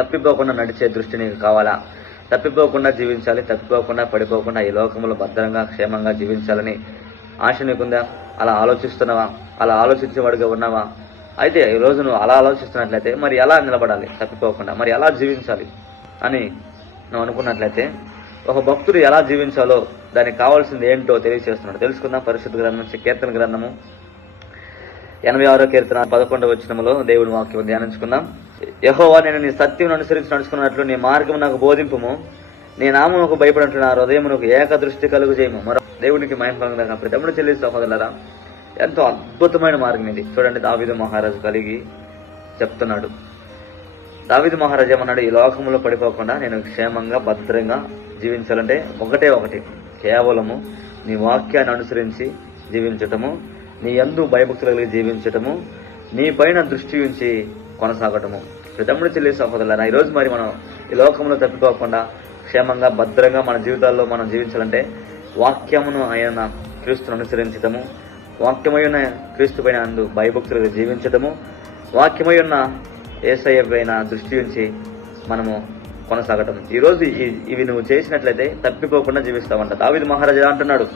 తప్పిపోకుండా నడిచే దృష్టి నీకు కావాలా? తప్పిపోకుండా జీవించాలి, తప్పిపోకుండా పడిపోకుండా ఈ లోకంలో భద్రంగా క్షేమంగా జీవించాలని ఆశ నీకుందా? అలా ఆలోచిస్తున్నావా? అలా ఆలోచించేవాడిగా ఉన్నావా? అయితే ఈరోజు నువ్వు అలా ఆలోచిస్తున్నట్లయితే మరి ఎలా నిలబడాలి తప్పిపోకుండా, మరి ఎలా జీవించాలి అని నువ్వు అనుకున్నట్లయితే ఒక భక్తుడు ఎలా జీవించాలో దానికి కావాల్సింది ఏంటో తెలియజేస్తున్నాడు. తెలుసుకుందాం. పరిశుద్ధ గ్రంథం నుంచి కీర్తన గ్రంథము 86వ కీర్తన 11వ వచనములో దేవుని వాక్యం ధ్యానించుకుందాం. యెహోవా, నేను నీ సత్యం అనుసరించి నడుచుకున్నట్లు నీ మార్గం నాకు బోధింపుము. నీ నామమునకు భయపడినట్లు నా హృదయమునకు ఏక దృష్టి కలుగు చేయము. మరో దేవునికి మహిమ ప్రతిముడు చెల్లి సహోదరులారా, ఎంతో అద్భుతమైన మార్గం ఇది. చూడండి, దావీదు మహారాజు కలిగి చెప్తున్నాడు. దావీదు మహారాజు ఏమన్నాడు? ఈ లోకంలో పడిపోకుండా నేను క్షేమంగా భద్రంగా జీవించాలంటే ఒకటి కేవలము నీ వాక్యాన్ని అనుసరించి జీవించటము, నీ యందు భయభక్తులు కలిగి జీవించటము, నీ పైన దృష్టి ఉంచి కొనసాగటము. తమ్ముడు చెల్లి సహోదరులారా, ఈరోజు మరి మనం ఈ లోకంలో తప్పిపోకుండా క్షేమంగా భద్రంగా మన జీవితాల్లో మనం జీవించాలంటే వాక్యమును అయిన క్రీస్తును అనుసరించటము, వాక్యమైన క్రీస్తు పైన అందు భయభక్తులుగా జీవించటము, వాక్యమై ఉన్న యేసయ్య పైన దృష్టి ఉంచి మనము కొనసాగటం. ఈరోజు ఇవి నువ్వు చేసినట్లయితే తప్పిపోకుండా జీవిస్తావంట. దావీదు మహారాజు అంటున్నాడు,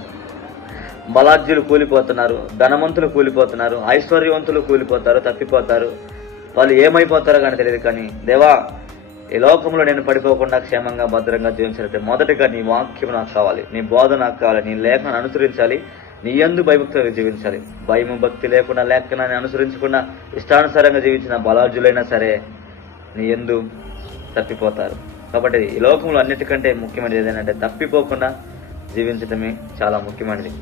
బలాఢ్యులు కూలిపోతున్నారు, ధనవంతులు కూలిపోతున్నారు, ఐశ్వర్యవంతులు కూలిపోతారు, తప్పిపోతారు, వాళ్ళు ఏమైపోతారో కానీ తెలియదు. కానీ దేవా, ఈ లోకంలో నేను పడిపోకుండా క్షేమంగా భద్రంగా జీవించాలంటే మొదటిగా నీ వాక్యం నాకు కావాలి, నీ బోధ నాకు కావాలి, నీ లేఖనాన్ని అనుసరించాలి, నీ యందు భయభక్తులుగా జీవించాలి. భయము భక్తి లేకుండా లేఖనాన్ని అనుసరించకుండా ఇష్టానుసారంగా జీవించిన బలాఢ్యులైనా సరే నీ యందు తప్పిపోతారు. కాబట్టి ఈ లోకంలో అన్నిటికంటే ముఖ్యమైనది ఏదైనా తప్పిపోకుండా జీవించడమే చాలా ముఖ్యమైనది.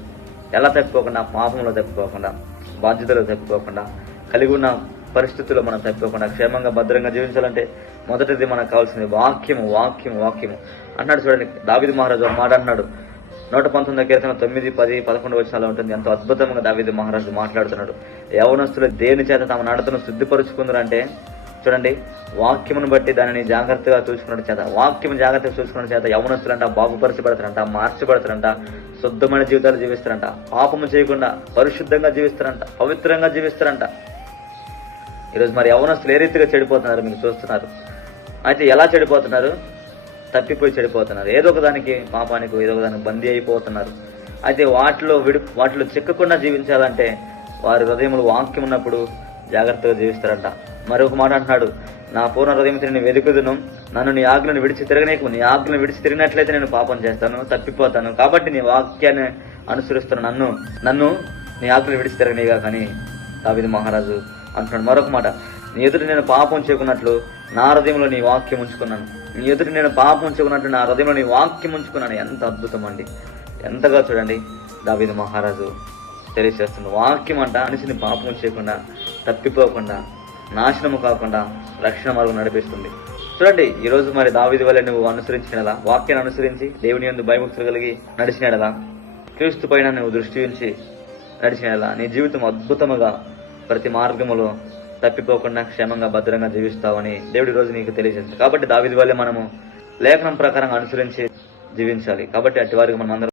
ఎలా తప్పిపోకుండా? పాపంలో తప్పిపోకుండా, బాధ్యతలో తప్పిపోకుండా, కలిగి ఉన్న పరిస్థితుల్లో మనం తప్పిపోకుండా క్షేమంగా భద్రంగా జీవించాలంటే మొదటిది మనకు కావాల్సింది వాక్యము. వాక్యము వాక్యము అన్నాడు. చూడండి, దావీదు మహారాజు ఒక మాట అన్నాడు. 119వ కీర్తన 9, 10, 11 వచనాలు ఉంటుంది. ఎంతో అద్భుతంగా దావీదు మహారాజు మాట్లాడుతున్నాడు. యవనస్తులు దేని చేత తమ నడతను శుద్ధిపరుచుకుందరంటే చూడండి, వాక్యమును బట్టి దానిని జాగ్రత్తగా చూసుకున్న చేత, వాక్యం జాగ్రత్తగా చూసుకున్న చేత యవనస్తులంట బాగుపరచబడతారంట, మార్చబడతారంట, శుద్ధమైన జీవితాలు జీవిస్తారంట, పాపము చేయకుండా పరిశుద్ధంగా జీవిస్తారంట, పవిత్రంగా జీవిస్తారంట. ఈరోజు మరి యవనస్తులు ఏ రీతిగా చెడిపోతున్నారు మీకు చూస్తున్నారు. అయితే ఎలా చెడిపోతున్నారు? తప్పిపోయి చెడిపోతున్నారు. ఏదో ఒక దానికి, పాపానికి ఏదో ఒక దానికి బందీ అయిపోతున్నారు. అయితే వాటిలో చిక్కకుండా జీవించాలంటే వారి హృదయంలో వాక్యం ఉన్నప్పుడు జాగ్రత్తగా జీవిస్తారంట. మరొక మాట అంటున్నాడు, నా పూర్ణ హృదయంతో నేను వెతుకుదును, నన్ను నీ ఆజ్ఞలను విడిచి తిరగనేకు. నీ ఆజ్ఞలను విడిచి తిరిగినట్లయితే నేను పాపం చేస్తాను, తప్పిపోతాను. కాబట్టి నీ వాక్యాన్ని అనుసరిస్తాను, నన్ను నీ ఆజ్ఞలు విడిచి తిరగనేగా కానీ దావీదు మహారాజు అంటున్నాడు. మరొక మాట, నీ ఎదుటి నేను పాపం చేయకున్నట్లు నా హృదయంలో నీ వాక్యం ఉంచుకున్నాను. నీ ఎదుటి నేను పాపం చేయకున్నట్లు నా హృదయంలో నీ వాక్యం ఉంచుకున్నాను. ఎంత అద్భుతం అండి! ఎంతగా చూడండి దావీదు మహారాజు తెలియజేస్తుంది. వాక్యం అంట మనిషిని పాపం చేయకుండా, తప్పిపోకుండా, నాశనము కాకుండా రక్షణ మార్గం నడిపిస్తుంది. చూడండి, ఈరోజు మరి దావీదు వల్లే నువ్వు అనుసరించినలా, వాక్యాన్ని అనుసరించి దేవుని యందు భయభక్తులు కలిగి నడిచినలా, క్రీస్తు పైన నువ్వు దృష్టి ఉంచి నడిచినలా నీ జీవితం అద్భుతముగా ప్రతి మార్గములో తప్పిపోకుండా క్షేమంగా భద్రంగా జీవిస్తావని దేవుడి రోజు నీకు తెలియజేస్తుంది. కాబట్టి దావీదు వల్లే మనము లేఖనం ప్రకారంగా అనుసరించి జీవించాలి. కాబట్టి అట్టి వారికి మనం అందరం